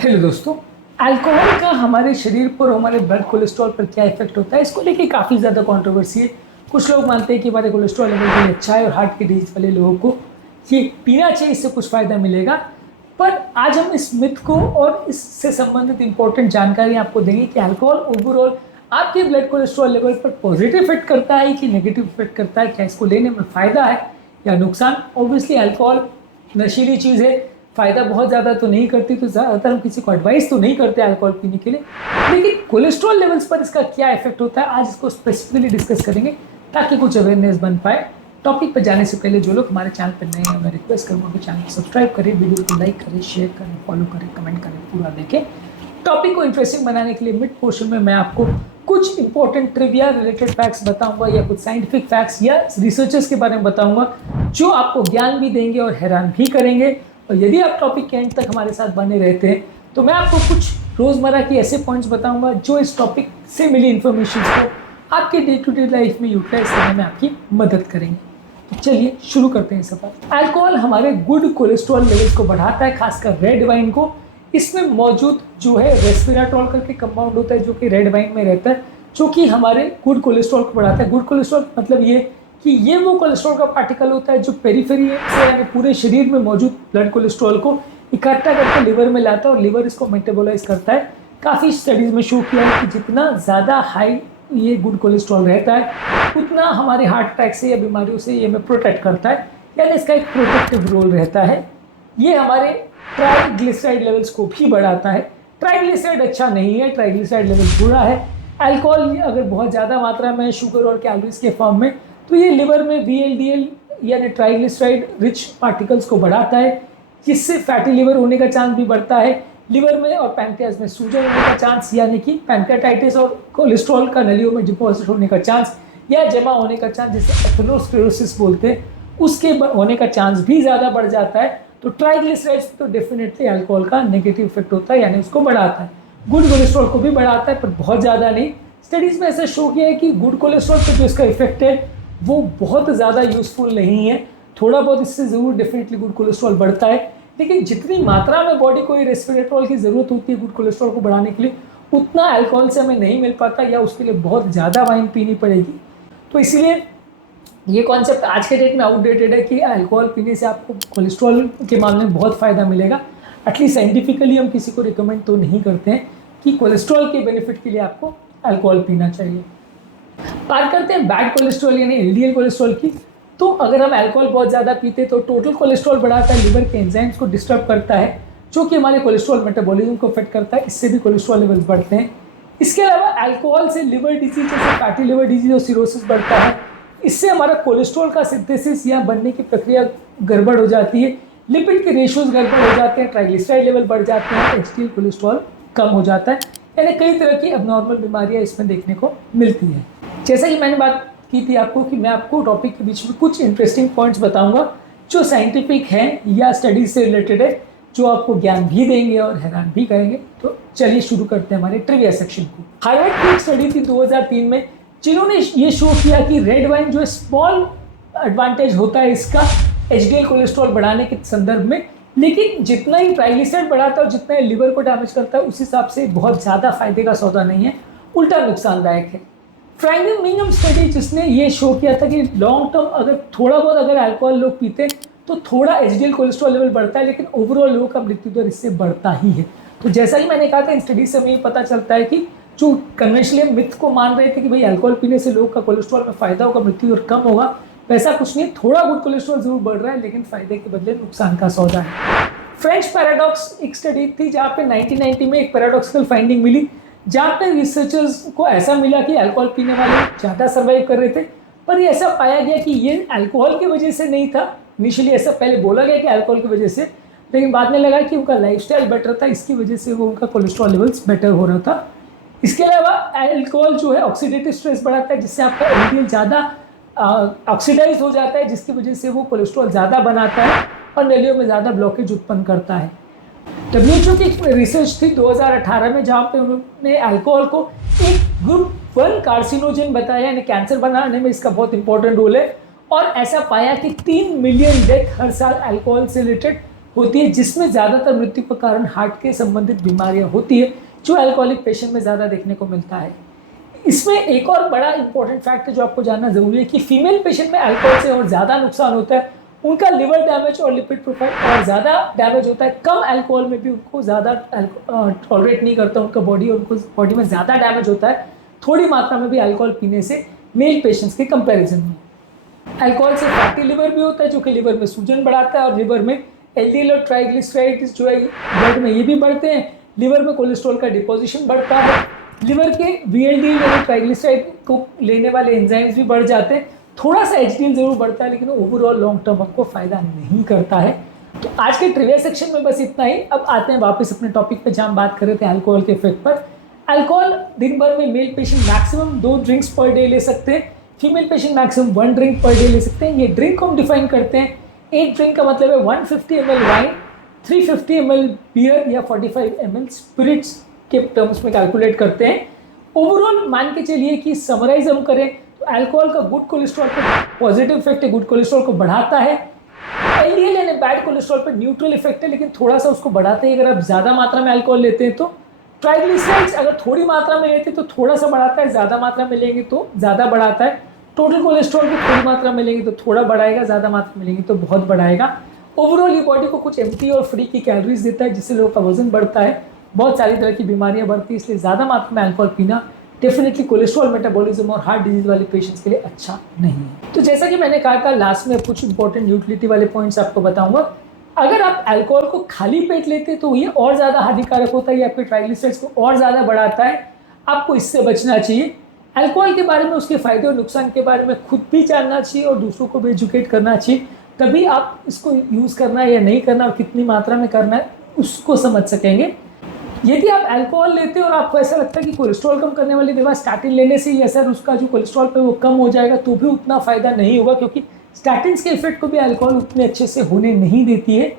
Hello दोस्तों। Alcohol का हमारे शरीर पर, हमारे ब्लड कोलेस्ट्रॉल पर क्या इफेक्ट होता है, इसको लेके काफ़ी ज़्यादा कंट्रोवर्सी है। कुछ लोग मानते हैं कि हमारे कोलेस्ट्रॉल लेवल के लिए अच्छा है और हार्ट की डिजीज वाले लोगों को ये पीना चाहिए, इससे कुछ फ़ायदा मिलेगा। पर आज हम इस मिथ को और इससे संबंधित इंपॉर्टेंट जानकारी आपको देंगे कि अल्कोहल ओवरऑल आपके ब्लड कोलेस्ट्रॉल लेवल पर पॉजिटिव इफेक्ट करता है कि नेगेटिव इफेक्ट करता है, क्या इसको लेने में फ़ायदा है या नुकसान। ऑब्वियसली अल्कोहल नशीली चीज़ है, फ़ायदा बहुत ज़्यादा तो नहीं करती, तो ज़्यादातर हम किसी को एडवाइस तो नहीं करते अल्कोहल पीने के लिए। लेकिन कोलेस्ट्रॉल लेवल्स पर इसका क्या इफेक्ट होता है, आज इसको स्पेसिफिकली डिस्कस करेंगे ताकि कुछ अवेयरनेस बन पाए। टॉपिक पर जाने से पहले जो लोग हमारे चैनल पर नए हैं, मैं रिक्वेस्ट करूँगा कि चैनल को सब्सक्राइब करें, वीडियो को लाइक करें, शेयर करें, फॉलो करें, कमेंट करें, पूरा देखें। टॉपिक को इंटरेस्टिंग बनाने के लिए मिड पोर्शन में मैं आपको कुछ इंपॉर्टेंट ट्रिविया रिलेटेड फैक्ट्स बताऊंगा या कुछ साइंटिफिक फैक्ट्स या रिसर्चर्स के बारे में बताऊंगा जो आपको ज्ञान भी देंगे और हैरान भी करेंगे। और यदि आप टॉपिक के एंड तक हमारे साथ बने रहते हैं तो मैं आपको कुछ रोज़मर्रा की ऐसे पॉइंट्स बताऊंगा जो इस टॉपिक से मिली इन्फॉर्मेशन को आपके डे टू डे लाइफ में यूटिलाइज करने में आपकी मदद करेंगे। तो चलिए शुरू करते हैं सफर। अल्कोहल हमारे गुड कोलेस्ट्रॉल लेवल्स को बढ़ाता है, खासकर रेड वाइन को। इसमें मौजूद जो है रेस्वेराट्रॉल करके कंपाउंड होता है जो कि रेड वाइन में रहता है, जो कि हमारे गुड कोलेस्ट्रॉल को बढ़ाता है। गुड कोलेस्ट्रॉल मतलब ये कि ये वो कोलेस्ट्रॉल का पार्टिकल होता है जो पेरिफेरी से यानी पूरे शरीर में मौजूद ब्लड कोलेस्ट्रॉल को इकट्ठा करके लिवर में लाता है और लिवर इसको मेटाबोलाइज करता है। काफ़ी स्टडीज़ में शो किया है कि जितना ज़्यादा हाई ये गुड कोलेस्ट्रॉल रहता है उतना हमारे हार्ट अटैक से या बीमारियों से ये हमें प्रोटेक्ट करता है, यानी इसका एक प्रोटेक्टिव रोल रहता है। ये हमारे ट्राइग्लिसराइड लेवल्स को भी बढ़ाता है। ट्राइग्लिसराइड अच्छा नहीं है, ट्राइग्लिसराइड लेवल बुरा है। अल्कोहल अगर बहुत ज़्यादा मात्रा में शुगर और कैलोरीज के फॉर्म में, तो ये लिवर में VLDL यानी ट्राइग्लिसराइड रिच पार्टिकल्स को बढ़ाता है, जिससे फैटी लिवर होने का चांस भी बढ़ता है। लिवर में और पैंक्रियाज में सूजन होने का चांस, यानी कि पैंक्रियाटाइटिस और कोलेस्ट्रॉल का नलियों में डिपॉजिट होने का चांस या जमा होने का चांस, जिसे एथेरोस्क्लेरोसिस बोलते हैं, उसके होने का चांस भी ज़्यादा बढ़ जाता है। तो ट्राइग्लिसराइड्स तो डेफिनेटली अल्कोहल का नेगेटिव इफेक्ट होता है, यानी उसको बढ़ाता है। गुड कोलेस्ट्रॉल को भी बढ़ाता है पर बहुत ज़्यादा नहीं। स्टडीज़ में ऐसा शो किया है कि गुड कोलेस्ट्रॉल पर जो इसका इफेक्ट है वो बहुत ज़्यादा यूज़फुल नहीं है। थोड़ा बहुत इससे ज़रूर डेफिनेटली गुड कोलेस्ट्रॉल बढ़ता है, लेकिन जितनी मात्रा में बॉडी को रेस्वेराट्रॉल की ज़रूरत होती है गुड कोलेस्ट्रॉल को बढ़ाने के लिए, उतना अल्कोहल से हमें नहीं मिल पाता या उसके लिए बहुत ज़्यादा वाइन पीनी पड़ेगी। तो इसीलिए ये कॉन्सेप्ट आज के डेट में आउटडेटेड है कि अल्कोहल पीने से आपको कोलेस्ट्रॉल के मामले में बहुत फ़ायदा मिलेगा। एटलीस्ट साइंटिफिकली हम किसी को रिकमेंड तो नहीं करते हैं कि कोलेस्ट्रॉल के बेनिफिट के लिए आपको अल्कोहल पीना चाहिए। बात करते हैं बैड कोलेस्ट्रॉल यानी LDL कोलेस्ट्रॉल की। तो अगर हम अल्कोहल बहुत ज़्यादा पीते तो टोटल कोलेस्ट्रॉल बढ़ाता है, लिवर के एंजाइम्स को डिस्टर्ब करता है, जो कि हमारे कोलेस्ट्रॉल मेटाबॉलिज्म को अफेक्ट करता है, इससे भी कोलेस्ट्रॉल लेवल्स बढ़ते हैं। इसके अलावा अल्कोहल से लिवर डिजीज जैसे फैटी लिवर डिजीज और सिरोसिस बढ़ता है। इससे हमारा कोलेस्ट्रॉल का सिंथेसिस या बनने की प्रक्रिया गड़बड़ हो जाती है, लिपिड के रेशियोज गड़बड़ हो जाते हैं, ट्राइग्लिसराइड लेवल बढ़ जाते हैं, HDL कोलेस्ट्रॉल कम हो जाता है, यानी कई तरह की अबनॉर्मल बीमारियां इसमें देखने को मिलती है। जैसा कि मैंने बात की थी आपको कि मैं आपको टॉपिक के बीच में कुछ इंटरेस्टिंग पॉइंट्स बताऊंगा जो साइंटिफिक हैं या स्टडीज से रिलेटेड है, जो आपको ज्ञान भी देंगे और हैरान भी करेंगे। तो चलिए शुरू करते हैं हमारे ट्रिविया सेक्शन को। हार्वर्ड की एक स्टडी थी 2003 में, जिन्होंने ये शो किया कि रेड वाइन जो स्मॉल एडवांटेज होता है इसका HDL कोलेस्ट्रॉल बढ़ाने के संदर्भ में, लेकिन जितना ही ट्राइग्लिसराइड बढ़ाता है और जितना ही लिवर को डैमेज करता है उस हिसाब से बहुत ज़्यादा फायदे का सौदा नहीं है, उल्टा नुकसानदायक है। फ्रैंकलिन स्टडी जिसने ये शो किया था कि लॉन्ग टर्म अगर थोड़ा बहुत अगर अल्कोहल लोग पीते तो थोड़ा HDL कोलेस्ट्रॉल लेवल बढ़ता है, लेकिन ओवरऑल लोगों का मृत्यु दर इससे बढ़ता ही है। तो जैसा कि मैंने कहा था, इन स्टडी से हमें ये पता चलता है कि जो कन्वेंशनली मिथ को मान रहे थे कि भाई अल्कोहल पीने से लोगों का कोलेस्ट्रॉल में फ़ायदा होगा, मृत्यु दर कम होगा, वैसा कुछ नहीं। थोड़ा गुड कोलेस्ट्रॉल जरूर बढ़ रहा है, लेकिन फ़ायदे के बदले नुकसान का सौदा है। फ्रेंच पैराडॉक्स एक स्टडी थी जहाँ पे 1990 में एक पैराडॉक्सिकल फाइंडिंग मिली, जहाँ पे रिसर्चर्स को ऐसा मिला कि अल्कोहल पीने वाले ज़्यादा सर्वाइव कर रहे थे, पर ये ऐसा पाया गया कि ये अल्कोहल की वजह से नहीं था। इनिशियली ऐसा पहले बोला गया कि अल्कोहल की वजह से, लेकिन बाद में लगा कि उनका लाइफस्टाइल बेटर था, इसकी वजह से वो उनका कोलेस्ट्रॉल लेवल्स बेटर हो रहा था। इसके अलावा अल्कोहल जो है ऑक्सीडेटिव स्ट्रेस बढ़ाता है, जिससे आपका LDL ज़्यादा ऑक्सीडाइज हो जाता है, जिसकी वजह से वो कोलेस्ट्रॉल ज़्यादा बनाता है और नलियों में ज़्यादा ब्लॉकेज उत्पन्न करता है। WHO की एक रिसर्च थी 2018 में, जहाँ पे उन्होंने अल्कोहल को एक ग्रुप 1 कार्सिनोजन बताया, यानी कैंसर बनाने में इसका बहुत इंपॉर्टेंट रोल है। और ऐसा पाया कि 3 मिलियन डेथ हर साल अल्कोहल से रिलेटेड होती है, जिसमें ज़्यादातर मृत्यु का कारण हार्ट के संबंधित बीमारियां होती है, जो अल्कोहलिक पेशेंट में ज़्यादा देखने को मिलता है। इसमें एक और बड़ा इंपॉर्टेंट फैक्ट है जो आपको जानना जरूरी है कि फीमेल पेशेंट में अल्कोहल से और ज़्यादा नुकसान होता है, उनका लिवर डैमेज और लिपिड प्रोफाइल और ज़्यादा डैमेज होता है। कम अल्कोहल में भी उनको ज़्यादा टॉलरेट नहीं करता उनका बॉडी, और उनको बॉडी में ज़्यादा डैमेज होता है थोड़ी मात्रा में भी अल्कोहल पीने से मेल पेशेंट्स के कंपैरिजन में। अल्कोहल से फैटी लिवर भी होता है, जो कि लिवर में सूजन बढ़ाता है, और लिवर में एलडीएल और ट्राइग्लिसराइड्स जो है ब्लड में ये भी बढ़ते हैं। लिवर में कोलेस्ट्रॉल का डिपोजिशन बढ़ता है, लिवर के वीएलडीएल यानी ट्राइग्लिसराइड को लेने वाले एंजाइम्स भी बढ़ जाते हैं। थोड़ा सा एचडीएल जरूर बढ़ता है, लेकिन ओवरऑल लॉन्ग टर्म हमको फायदा नहीं करता है। तो आज के ट्रिविया सेक्शन में बस इतना ही। अब आते हैं वापस अपने टॉपिक पे, जहाँ हम बात कर रहे थे अल्कोहल के इफेक्ट पर। अल्कोहल दिन भर में male patient maximum 2 drinks per day ले सकते हैं, female patient maximum 1 drink per day ले सकते हैं। ये ड्रिंक को हम डिफाइन करते हैं, एक ड्रिंक का मतलब है 150 ml वाइन, 350 ml बियर या 45 ml स्पिरिट्स के टर्म्स में कैलकुलेट करते हैं। ओवरऑल मान के चलिए कि समराइज हम करें तो अल्कोहल का गुड कोलेस्ट्रॉल पर पॉजिटिव इफेक्ट है, गुड कोलेस्ट्रॉल को बढ़ाता है। एलडीएल यानी बैड कोलेस्ट्रॉल पर न्यूट्रल इफेक्ट है, लेकिन थोड़ा सा उसको बढ़ाते हैं अगर आप ज़्यादा मात्रा में अल्कोहल लेते हैं तो। ट्राइग्लिसराइड्स अगर थोड़ी मात्रा में लेते हैं तो थोड़ा सा बढ़ाता है, ज़्यादा मात्रा में लेंगे तो ज़्यादा बढ़ाता है। टोटल कोलेस्ट्रॉल भी थोड़ी मात्रा में लेंगे तो थोड़ा बढ़ाएगा, ज़्यादा मात्रा में लेंगे तो बहुत बढ़ाएगा। ओवरऑल ये बॉडी को कुछ एम्प्टी और फ्री की कैलोरीज देता है, जिससे लोगों का वजन बढ़ता है, बहुत सारी तरह की बीमारियां बढ़ती है। इसलिए ज़्यादा मात्रा में अल्कोहल पीना डेफिनेटली कोलेस्ट्रॉल, मेटाबॉलिज्म और हार्ट डिजीज वाले पेशेंट्स के लिए अच्छा नहीं है। तो जैसा कि मैंने कहा था, लास्ट में कुछ इंपॉर्टेंट यूटिलिटी वाले पॉइंट्स आपको बताऊंगा। अगर आप अल्कोहल को खाली पेट लेते हैं तो ये और ज़्यादा हानिकारक होता है, ये आपके ट्राइग्लिसराइड्स को और ज़्यादा बढ़ाता है, आपको इससे बचना चाहिए। अल्कोहल के बारे में, उसके फायदे और नुकसान के बारे में खुद भी जानना चाहिए और दूसरों को भी एजुकेट करना चाहिए, तभी आप इसको यूज़ करना है या नहीं करना और कितनी मात्रा में करना है उसको समझ सकेंगे। यदि आप अल्कोहल लेते हैं और आपको ऐसा लगता है कि कोलेस्ट्रॉल कम करने वाली दवा स्टैटिन लेने से ही असर उसका जो कोलेस्ट्रॉल पे वो कम हो जाएगा, तो भी उतना फ़ायदा नहीं होगा, क्योंकि स्टैटिन्स के इफेक्ट को भी अल्कोहल उतने अच्छे से होने नहीं देती है।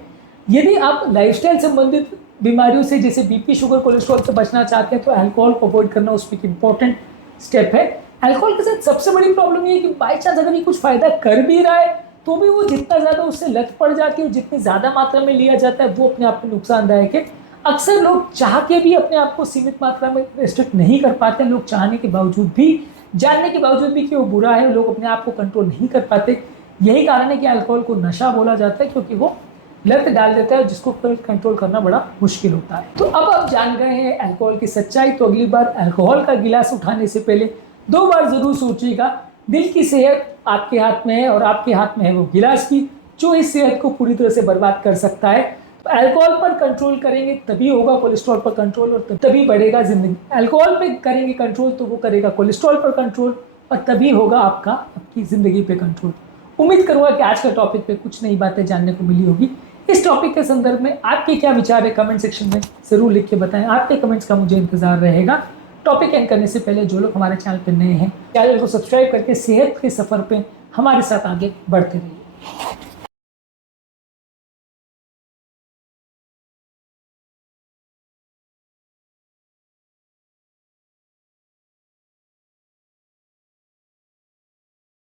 यदि आप लाइफस्टाइल संबंधित बीमारियों से जैसे बीपी, शुगर, कोलेस्ट्रॉल से बचना चाहते हैं तो अल्कोहल को अवॉइड करना उसमें एक इंपॉर्टेंट स्टेप है। अल्कोहल के साथ सबसे बड़ी प्रॉब्लम ये है कि बाई चांस अगर ये कुछ फ़ायदा कर भी रहा है तो भी वो जितना ज़्यादा उससे लत पड़ जाती है, जितनी ज़्यादा मात्रा में लिया जाता है वो अपने आप में नुकसानदायक है। अक्सर लोग चाह के भी अपने आप को सीमित मात्रा में रेस्ट्रिक्ट नहीं कर पाते, लोग चाहने के बावजूद भी, जानने के बावजूद भी कि वो बुरा है, लोग अपने आप को कंट्रोल नहीं कर पाते। यही कारण है कि अल्कोहल को नशा बोला जाता है, क्योंकि वो लत डाल देता है जिसको कंट्रोल करना बड़ा मुश्किल होता है। तो अब आप जान गए हैं अल्कोहल की सच्चाई, तो अगली बार अल्कोहल का गिलास उठाने से पहले 2 बार जरूर सोचिएगा। दिल की सेहत आपके हाथ में है और आपके हाथ में है वो गिलास की, जो इस सेहत को पूरी तरह से बर्बाद कर सकता है। तो अल्कोहल पर कंट्रोल करेंगे तभी होगा कोलेस्ट्रॉल पर कंट्रोल, और तभी बढ़ेगा जिंदगी। अल्कोहल पे करेंगे कंट्रोल तो वो करेगा कोलेस्ट्रॉल पर कंट्रोल, और तभी होगा आपकी ज़िंदगी पे कंट्रोल। उम्मीद करूँगा कि आज का टॉपिक पे कुछ नई बातें जानने को मिली होगी। इस टॉपिक के संदर्भ में आपके क्या विचार है कमेंट सेक्शन में ज़रूर लिख के बताएं। आपके कमेंट्स का मुझे इंतजार रहेगा। टॉपिक एंड करने से पहले जो लोग हमारे चैनल पर नए हैं, चैनल को सब्सक्राइब करके सेहत के सफ़र पे हमारे साथ आगे बढ़ते रहिए।